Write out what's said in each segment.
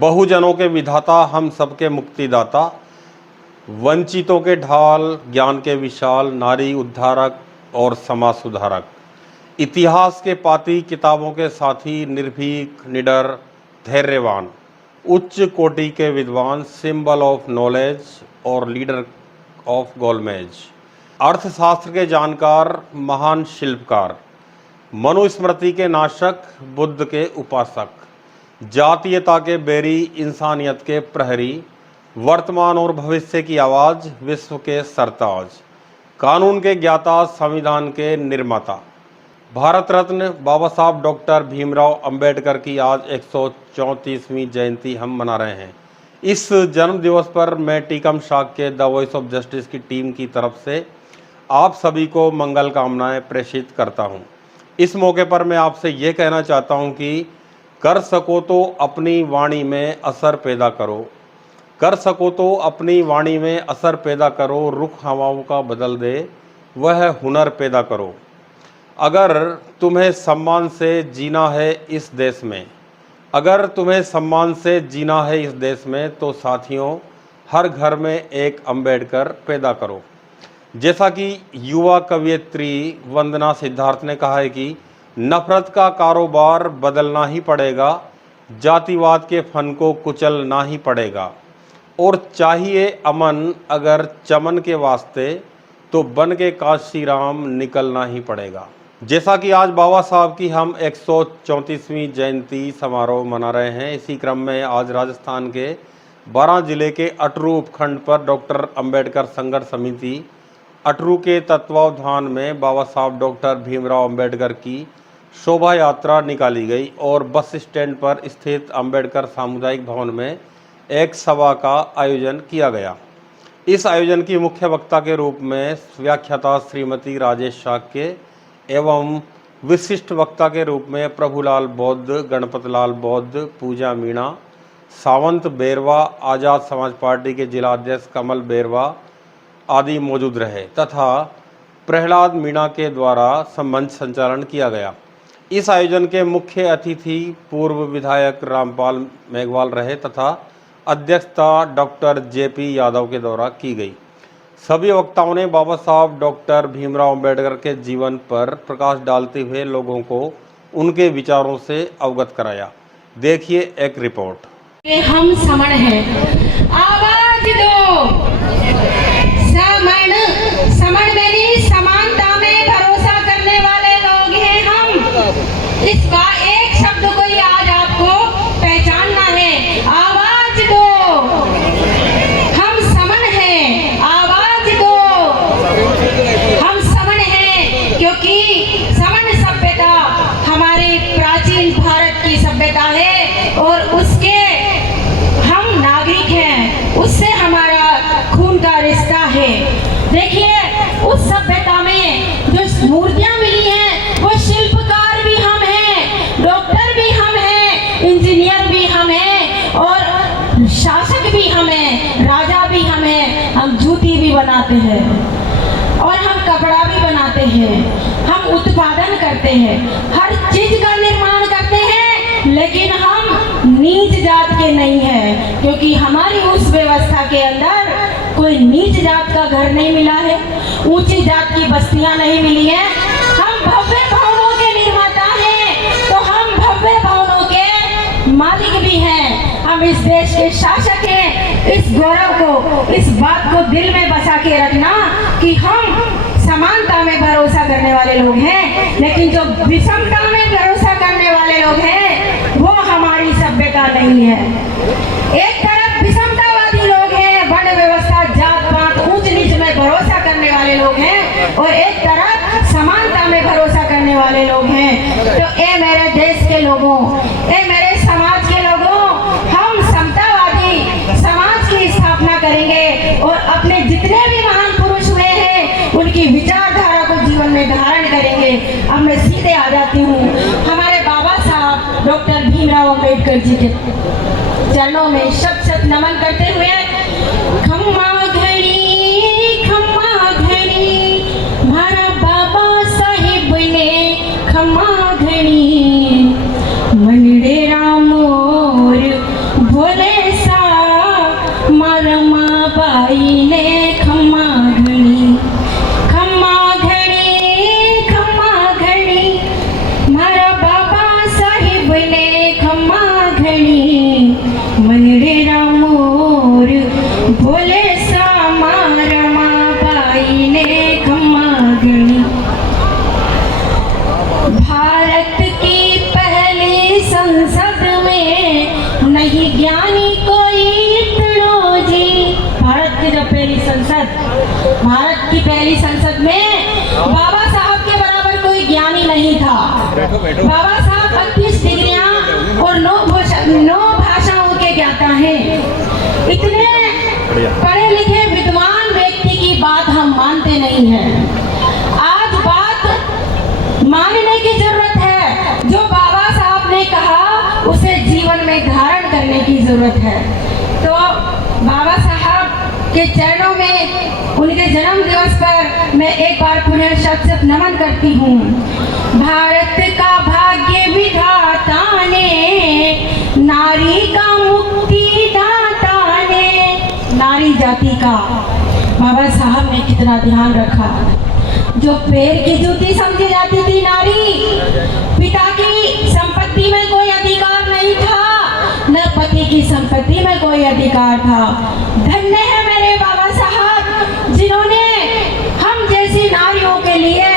बहुजनों के विधाता, हम सबके मुक्तिदाता, वंचितों के ढाल, ज्ञान के विशाल, नारी उद्धारक और समाज सुधारक, इतिहास के पाती, किताबों के साथी, निर्भीक, निडर, धैर्यवान, उच्च कोटि के विद्वान, सिंबल ऑफ नॉलेज और लीडर ऑफ गोलमेज, अर्थशास्त्र के जानकार, महान शिल्पकार, मनुस्मृति के नाशक, बुद्ध के उपासक, जातीयता के बैरी, इंसानियत के प्रहरी, वर्तमान और भविष्य की आवाज़, विश्व के सरताज, कानून के ज्ञाता, संविधान के निर्माता, भारत रत्न बाबा साहब डॉक्टर भीमराव अंबेडकर की आज 134वीं जयंती हम मना रहे हैं। इस जन्म दिवस पर मैं टीकम शाख के द वॉइस ऑफ जस्टिस की टीम की तरफ से आप सभी को मंगल कामनाएं प्रेषित करता हूं। इस मौके पर मैं आपसे ये कहना चाहता हूं कि कर सको तो अपनी वाणी में असर पैदा करो, कर सको तो अपनी वाणी में असर पैदा करो, रुख हवाओं का बदल दे वह हुनर पैदा करो। अगर तुम्हें सम्मान से जीना है इस देश में, अगर तुम्हें सम्मान से जीना है इस देश में, तो साथियों हर घर में एक अंबेडकर पैदा करो। जैसा कि युवा कवयित्री वंदना सिद्धार्थ ने कहा है कि नफरत का कारोबार बदलना ही पड़ेगा, जातिवाद के फन को कुचलना ही पड़ेगा, और चाहिए अमन अगर चमन के वास्ते, तो बन के काशी राम निकलना ही पड़ेगा। जैसा कि आज बाबा साहब की हम 134वीं जयंती समारोह मना रहे हैं, इसी क्रम में आज राजस्थान के 12 जिले के अटरू उपखंड पर डॉक्टर अंबेडकर संघर्ष समिति अटरू के तत्वावधान में बाबा साहब डॉक्टर भीमराव अंबेडकर की शोभा यात्रा निकाली गई और बस स्टैंड पर स्थित अंबेडकर सामुदायिक भवन में एक सभा का आयोजन किया गया। इस आयोजन की मुख्य वक्ता के रूप में व्याख्याता श्रीमती राजेश शाक्य एवं विशिष्ट वक्ता के रूप में प्रभुलाल बौद्ध, गणपत लाल बौद्ध, पूजा मीणा, सावंत बेरवा, आज़ाद समाज पार्टी के जिला अध्यक्ष कमल बेरवा आदि मौजूद रहे तथा प्रहलाद मीणा के द्वारा मंच संचालन किया गया। इस आयोजन के मुख्य अतिथि पूर्व विधायक रामपाल मेघवाल रहे तथा अध्यक्षता डॉक्टर जेपी यादव के द्वारा की गई। सभी वक्ताओं ने बाबा साहब डॉक्टर भीमराव अंबेडकर के जीवन पर प्रकाश डालते हुए लोगों को उनके विचारों से अवगत कराया। देखिए एक रिपोर्ट। हम समण हैं, आवाज दो, समण, समण में समानता में भरोसा करने वाले लोग हैं हम। इसका एक शब्द को ही आज आपको पहचानना है, आवाज दो, हम समण हैं, आवाज दो, हम समण हैं, क्योंकि समण सभ्यता हमारे प्राचीन भारत की सभ्यता है और उसके हम नागरिक हैं, उससे हमारा खून का रिश्ता है। देखिए उस सभ्यता में जो मूर्तियां मिली हैं वो शिल्पकार भी हम हैं, डॉक्टर भी हम हैं, इंजीनियर भी हम हैं और शासक भी हम हैं, राजा भी हम हैं। हम जूती भी बनाते हैं और हम कपड़ा भी बनाते हैं, हम उत्पादन करते हैं, हर चीज का निर्माण करते हैं, लेकिन हम नीच जात के नहीं हैं, क्योंकि हमारी उस व्यवस्था के अंदर कोई नीच जात का घर नहीं मिला है, ऊंची जात की बस्तियां नहीं मिली हैं। हम भव्य भवनों के निर्माता हैं, तो हम भव्य भवनों के मालिक भी हैं, हम इस देश के शासक हैं। इस गौरव को, इस बात को दिल में बसा के रखना कि हम समानता में भरोसा करने वाले लोग हैं, लेकिन जो विषमता में भरोसा करने वाले लोग हैं वो हमारी सभ्यता नहीं है। एक तरफ विषमतावादी लोग हैं, वर्ण व्यवस्था, जात पात, ऊंच नीच में भरोसा करने वाले लोग हैं, और एक तरफ समानता में भरोसा करने वाले लोग हैं। तो ए मेरे देश के लोगों, ए मेरे समाज के लोगों, हम समतावादी समाज की स्थापना करेंगे और अपने जितने भी महान पुरुष हुए हैं उनकी विचारधारा को जीवन में धारण करेंगे। अब मैं सीधे आ जाती हूँ हमारे बाबा साहब डॉक्टर भीमराव अंबेडकर जी के चरणों में शत शत नमन करते हुए, खम्मा घड़ी मारा बाबा साहिब ने खम्मा घड़ी मनडे रामोर बोल बाई ने खम्मा घणी, खम्मा घणी, खम्मा घणी, मारा बाबा साहेब ने खम्मा घणी, मनरेरा मोर भोले सा मारा बाई ने खम्मा घणी। भारत की पहली संसद में नहीं ज्ञानी कोई इतनो जी। भारत की जो पहली संसद, भारत की पहली संसद में बाबा साहब के बराबर कोई ज्ञानी नहीं था। बाबा साहब 32 डिग्रियां और 9 भाषाओं के ज्ञाता हैं। इतने पढ़े लिखे विद्वान व्यक्ति की बात हम मानते नहीं हैं। आज बात मानने की जरूरत है। जो बाबा साहब ने कहा उसे जीवन में धारण करने की जरूरत है। तो बाबा साहब के चरणों में उनके जन्म दिवस पर मैं एक बार पुनः शत नमन करती हूँ। भारत का भाग्य विधाता ने, नारी का मुक्ति दाता ने, नारी जाति का बाबा साहब ने कितना ध्यान रखा। जो पैर की जूती समझी जाती थी नारी, पिता की संपत्ति में कोई अधिकार नहीं था, न पति की संपत्ति में कोई अधिकार था। धन्य है मेरे बाबा साहब जिन्होंने हम जैसी नारियों के लिए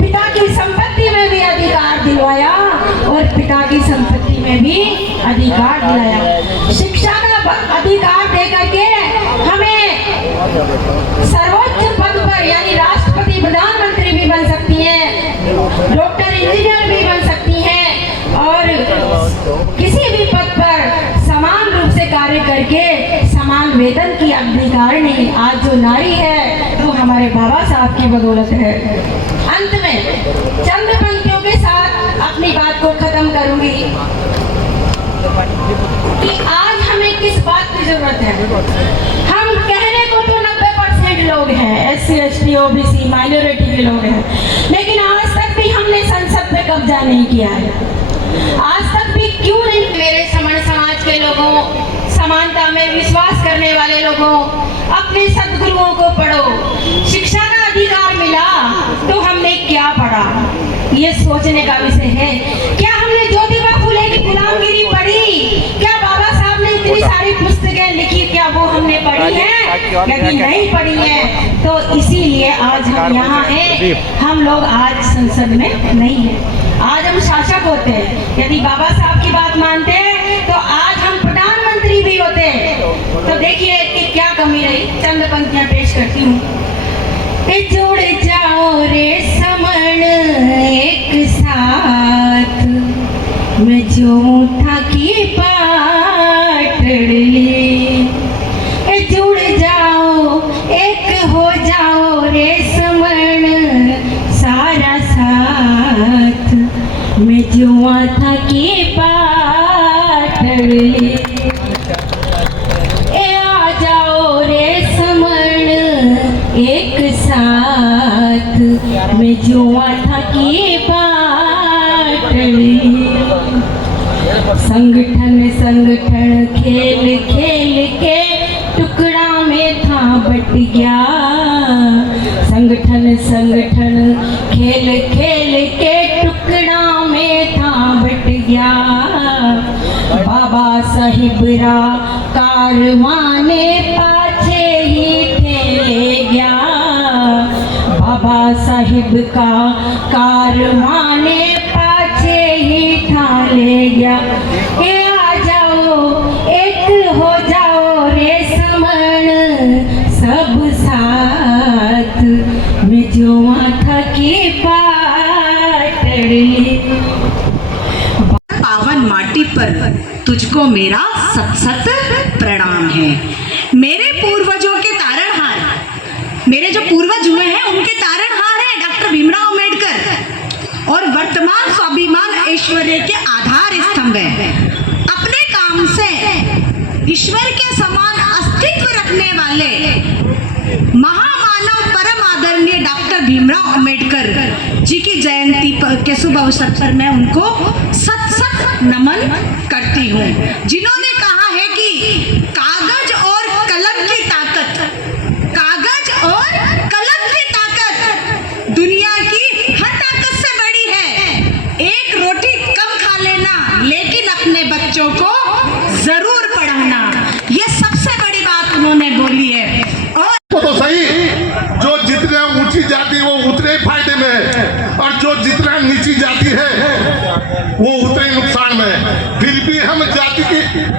पिता की संपत्ति में भी अधिकार दिलवाया और पिता की संपत्ति में भी अधिकार दिलाया। शिक्षा का अधिकार देकर के हमें सर्वोच्च पद पर यानी राष्ट्रपति, प्रधानमंत्री भी बन सकती हैं, डॉक्टर, इंजीनियर भी बन सकती हैं और किसी भी पद पर समान रूप से कार्य करके समान वेतन की अधिकारिणी आज जो नारी है वो हमारे बाबा साहब की बदौलत है। अंत में चंद पंक्तियों के साथ अपनी बात को खत्म करूंगी कि आज हमें किस बात की जरूरत है। हम कहने को तो 90% लोग हैं, SC, ST, OBC, माइनॉरिटी के लोग हैं, लेकिन आज तक भी हमने संसद पे कब्जा नहीं किया है। आज तक भी क्यों नहीं? मेरे समण समाज के लोगों, समानता में विश्वास करने वाले लोगों, अपने सद्गुरुओं को पढ़ो। शिक्षा का अधिकार मिला तो हमने क्या पढ़ा, ये सोचने का विषय है। क्या हमने ज्योतिबा फुले की गुलामगिरी पढ़ी? क्या बाबा साहब ने इतनी सारी पुस्तकें लिखी, क्या वो हमने पढ़ी है? यदि नहीं पढ़ी है तो इसीलिए आज हम यहाँ हैं। हम लोग आज संसद में नहीं हैं। आज हम शासक होते हैं। यदि बाबा साहब की बात मानते हैं तो आज हम प्रधानमंत्री भी होते हैं। तो देखिए कि क्या कमी रही। चंद पंक्तियां पेश करती हूँ। जुड़ जाओ रे समण एक साथ, मैं जो था की पाटली। जुड़ जाओ, एक हो जाओ रे समण सारा साथ, मैं जो था की पाटली। आ जाओ रे समण एक साथ, मैं जुआ था की पाटली। संगठन संगठन खेल खेल के टुकड़ा में था बट गया। संगठन संगठन खेल खेल के टुकड़ा में था बट गया। बाबा साहिब रा कारवाने पाछे ही ठेले गया। बाबा साहिब का कारवाने पाछे ही ठाले गया। ए आ जाओ, एक हो जाओ रे समण सब साथ, मैं जो था की पाटली। पावन माटी पर तुझको मेरा सत सत प्रणाम है। मेरे पूर्वजों के तारणहार, मेरे जो पूर्वज हुए हैं उनके तारणहार है डॉक्टर भीमराव अंबेडकर और वर्तमान स्वाभिमान ऐश्वर्य के आधार स्तंभ है। अपने काम से ईश्वर के समान अस्तित्व रखने वाले महामानव परम आदरणीय डॉक्टर भीमराव अंबेडकर जी की जयंती के शुभ अवसर पर मैं उनको सत सत नमन करती हूँ, जिन्होंने कहा है कि कागज और कलम की ताकत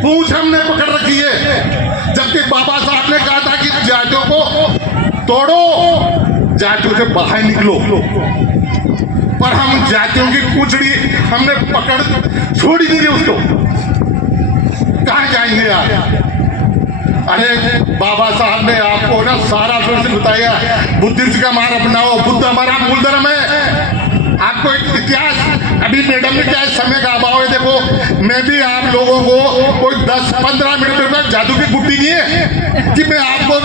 पूंछ हमने पकड़ रखी है, जबकि बाबा साहब ने कहा था कि जातियों को तोड़ो, जातियों से बाहर निकलो, पर हम जातियों की पूंछड़ी हमने पकड़ छोड़ ही दी उसको। कहाँ जाएंगे यार? अरे बाबा साहब ने आपको ना सारा फिर बताया, बुद्धिस्ट का मार्ग अपनाओ, बुद्ध हमारा मूल धर्म है। आपको एक इतिहास, अभी मैडम ने क्या समय का अभाव है, देखो मैं भी आप लोगों को कोई 10-15 मिनट में जादू की बुद्धि नहीं है कि मैं आपको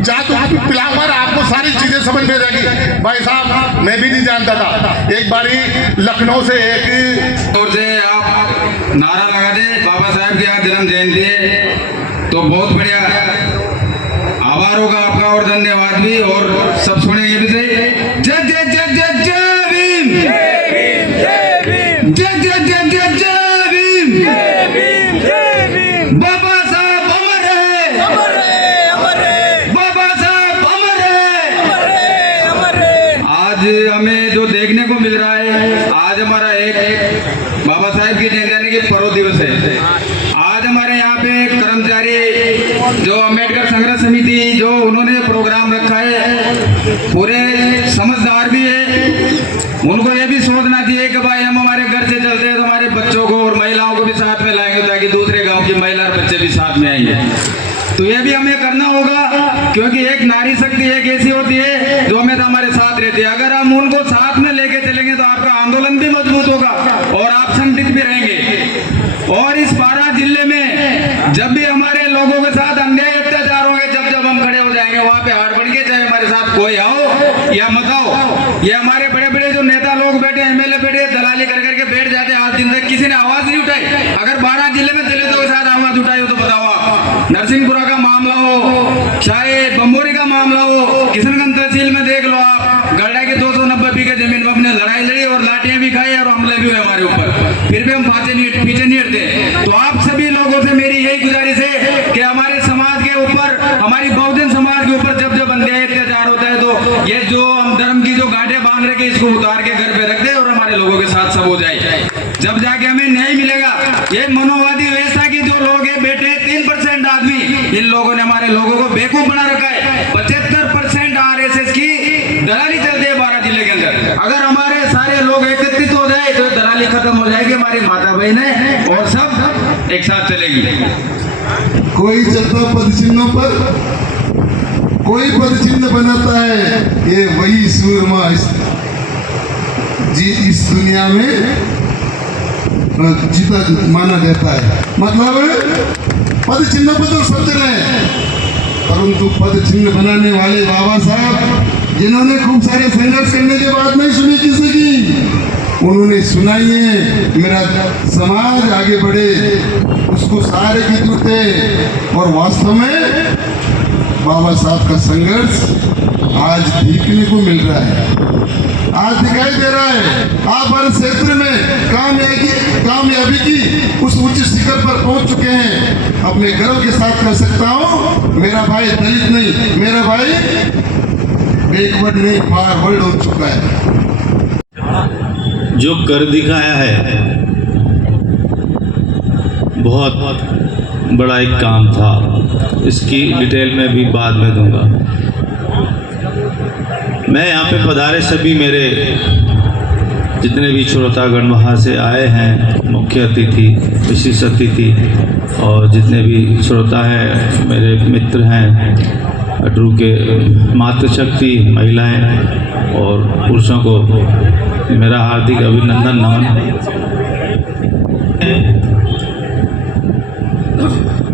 जादू पिलाऊंगा और आपको सारी चीजें समझ में जाएगी। भाई साहब मैं भी नहीं जानता था, एक बारी लखनऊ से एक और से आप नारा लगा दे बाबा साहब की आज जन्म जयंती है, तो बहुत बढ़िया, आभार होगा आपका और धन्यवाद भी। और सब सुनेंगे भी सही। जय जय जय जय जय भीम, जय जय जय जय जय भीम, बाबा साहब अमर है, बाबा साहब अमर है। आज हमें जो देखने को मिल रहा है, आज हमारा एक बाबा साहब की जयंती की पर्व दिवस है। आज हमारे यहाँ पे कर्मचारी जो अम्बेडकर संघर्ष समिति जो उन्होंने प्रोग्राम रखा है, पूरे समझदार भी है, उनको ये भी सोचना चाहिए कि भाई हम हमारे घर से चलते हैं तो हमारे बच्चों को और महिलाओं को भी साथ में लाएंगे, ताकि दूसरे गांव की महिला और बच्चे भी साथ में आएंगे। तो ये भी हमें करना होगा, क्योंकि एक नारी शक्ति एक ऐसी होती है जो हमेशा हमारे साथ रहती है। अगर हम उनको साथ में लेके चलेंगे तो आपका आंदोलन भी मजबूत होगा और आप संगठित भी रहेंगे। और इस 12 जिले में जब भी हमारे लोगों के साथ अन्याय अत्याचार होंगे, जब हम खड़े हो जाएंगे वहां पे हाथ बढ़ के, चाहे हमारे साथ कोई आओ या मत आओ। ये हमारे बड़े बड़े जो नेता लोग बैठे, एमएलए बैठे, दलाली कर करके बैठ जाते हैं, आज दिन तक किसी ने आवाज नहीं उठाई। अगर 12 जिले में दलितों के साथ आवाज उठाई हो तो बताओ आप। नरसिंहपुरा का मामला हो, चाहे बम्बोरी का मामला हो, किशनगंज तहसील में देख लो आप, गड्ढा की 290 बीघे जमीन में हमने लड़ाई लड़ी और लाठियां भी खाई और हमले भी हुए हमारे ऊपर, फिर भी हम पीछे नहीं हटते। तो आप सभी लोगों से मेरी यही गुजारिश है कि हमारे समाज के ऊपर, हमारी बहुजन समाज के ऊपर जब अन्याय अत्याचार होता है तो ये जो हम धर्म की जो गांठें बांध रखे इसको उतार के घर पे रख दे और हमारे लोगों के साथ सब हो जाए, जब जाके हमें न्याय मिलेगा। ये मनोवादी व्यवस्था की जो लोग हैं बैठे 3% आदमी, इन लोगों ने हमारे लोगों को बेवकूफ बना रखा है। 75% आरएसएस की दलाली चलती है 12 जिले के अंदर। अगर हमारे सारे लोग एकत्रित हो जाए तो दलाली खत्म हो जाएगी, हमारी माता बहनें और सब एक साथ चलेगी। कोई चलता पद चिन्हों पर, कोई पद चिन्ह बनाता है, ये वही सूरमा इस दुनिया में जीता माना जाता है। मतलब पद चिन्ह पर तो सब चले, परंतु पद चिन्ह बनाने वाले बाबा साहब, जिन्होंने खूब सारे संघर्ष करने के बाद नहीं सुनी किसी की, उन्होंने सुनाई है मेरा समाज आगे बढ़े, उसको सारे की जरूरत है। और वास्तव में बाबा साहब का संघर्ष आज देखने को मिल रहा है, आज दिखाई दे रहा है। आप हर क्षेत्र में कामयाबी की उस उच्च शिखर पर पहुंच चुके हैं। अपने गर्व के साथ कह सकता हूं, मेरा भाई दलित नहीं, मेरा भाई बैकवर्ड नहीं, फॉरवर्ड हो चुका है। जो कर दिखाया है बहुत बड़ा एक काम था, इसकी डिटेल में भी बाद में दूंगा। मैं यहाँ पे पधारे सभी मेरे जितने भी श्रोतागण वहाँ से आए हैं, मुख्य अतिथि, विशिष्ट अतिथि, और जितने भी श्रोता हैं, मेरे मित्र हैं, अटरू के मातृशक्ति, महिलाएं और पुरुषों को मेरा हार्दिक अभिनंदन, नमन।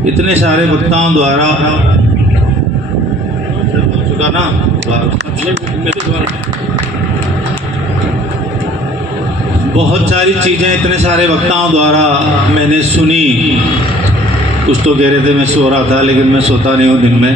इतने सारे वक्ताओं द्वारा चुका ना बहुत सारी चीज़ें इतने सारे वक्ताओं द्वारा मैंने सुनी। कुछ तो कह रहे थे मैं सो रहा था, लेकिन मैं सोता नहीं हूँ दिन में।